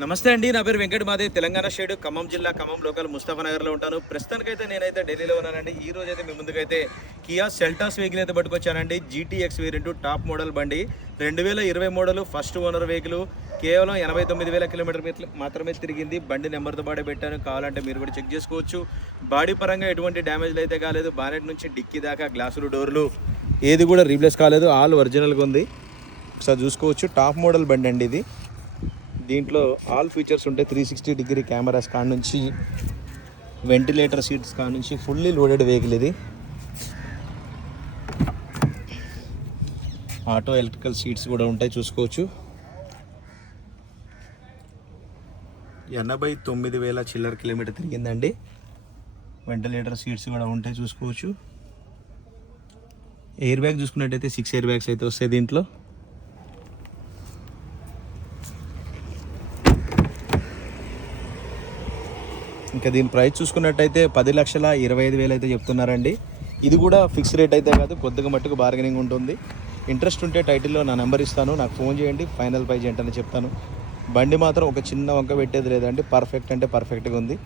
నమస్తే అండి, నా పేరు వెంకట మాదే. తెలంగాణ స్టేట్ ఖమ్మం జిల్లా ఖమ్మం లోకల్ ముస్తాఫానగర్లో ఉంటాను. ప్రస్తుతానికైతే నేనైతే ఢిల్లీలో ఉన్నానండి. ఈ రోజు అయితే మీ ముందుకైతే కియా సెల్టాస్ వెహికల్ అయితే పట్టుకొచ్చానండి. జీటీఎక్స్ వేరియంట్ టాప్ మోడల్ బండి, 2020 మోడల్, ఫస్ట్ ఓనర్ వెహికల్. కేవలం 89,000 కిలోమీటర్ మాత్రమే తిరిగింది. బండి నెంబర్తో పాటే పెట్టాను, కావాలంటే మీరు కూడా చెక్ చేసుకోవచ్చు. బాడీ పరంగా ఎటువంటి డ్యామేజ్లు అయితే కాలేదు. బానెట్ నుంచి డిక్కీ దాకా గ్లాసులు, డోర్లు ఏది కూడా రీప్లేస్ కాలేదు, ఆల్ ఒరిజినల్గా ఉంది. ఒకసారి చూసుకోవచ్చు. టాప్ మోడల్ బండి అండి ఇది. దీంట్లో ఆల్ ఫీచర్స్ ఉంటాయి. 360 కెమెరాస్ కాడ నుంచి, వెంటిలేటర్ సీట్స్ కాడ నుంచి ఫుల్లీ లోడెడ్ వెహికల్ ఇది. ఆటో ఎలక్ట్రికల్ సీట్స్ కూడా ఉంటాయి, చూసుకోవచ్చు. 89,000 చిల్లర కిలోమీటర్ తిరిగిందండి. వెంటిలేటర్ సీట్స్ కూడా ఉంటాయి, చూసుకోవచ్చు. ఎయిర్ బ్యాగ్ చూసుకున్నట్టయితే 6 ఎయిర్ బ్యాగ్స్ అయితే వస్తాయి దీంట్లో. ఇంకా దీని ప్రైస్ చూసుకున్నట్టయితే 10,25,000 అయితే చెప్తున్నారండి. ఇది కూడా ఫిక్స్ రేట్ అయితే కాదు, కొద్దిగా మట్టుకు బార్గెనింగ్ ఉంటుంది. ఇంట్రెస్ట్ ఉంటే టైటిల్లో నా నెంబర్ ఇస్తాను, నాకు ఫోన్ చేయండి, ఫైనల్ ప్రైజ్ ఏంటని చెప్తాను. బండి మాత్రం ఒక చిన్న వంక పెట్టేది లేదండి, పర్ఫెక్ట్ అంటే పర్ఫెక్ట్గా ఉంది.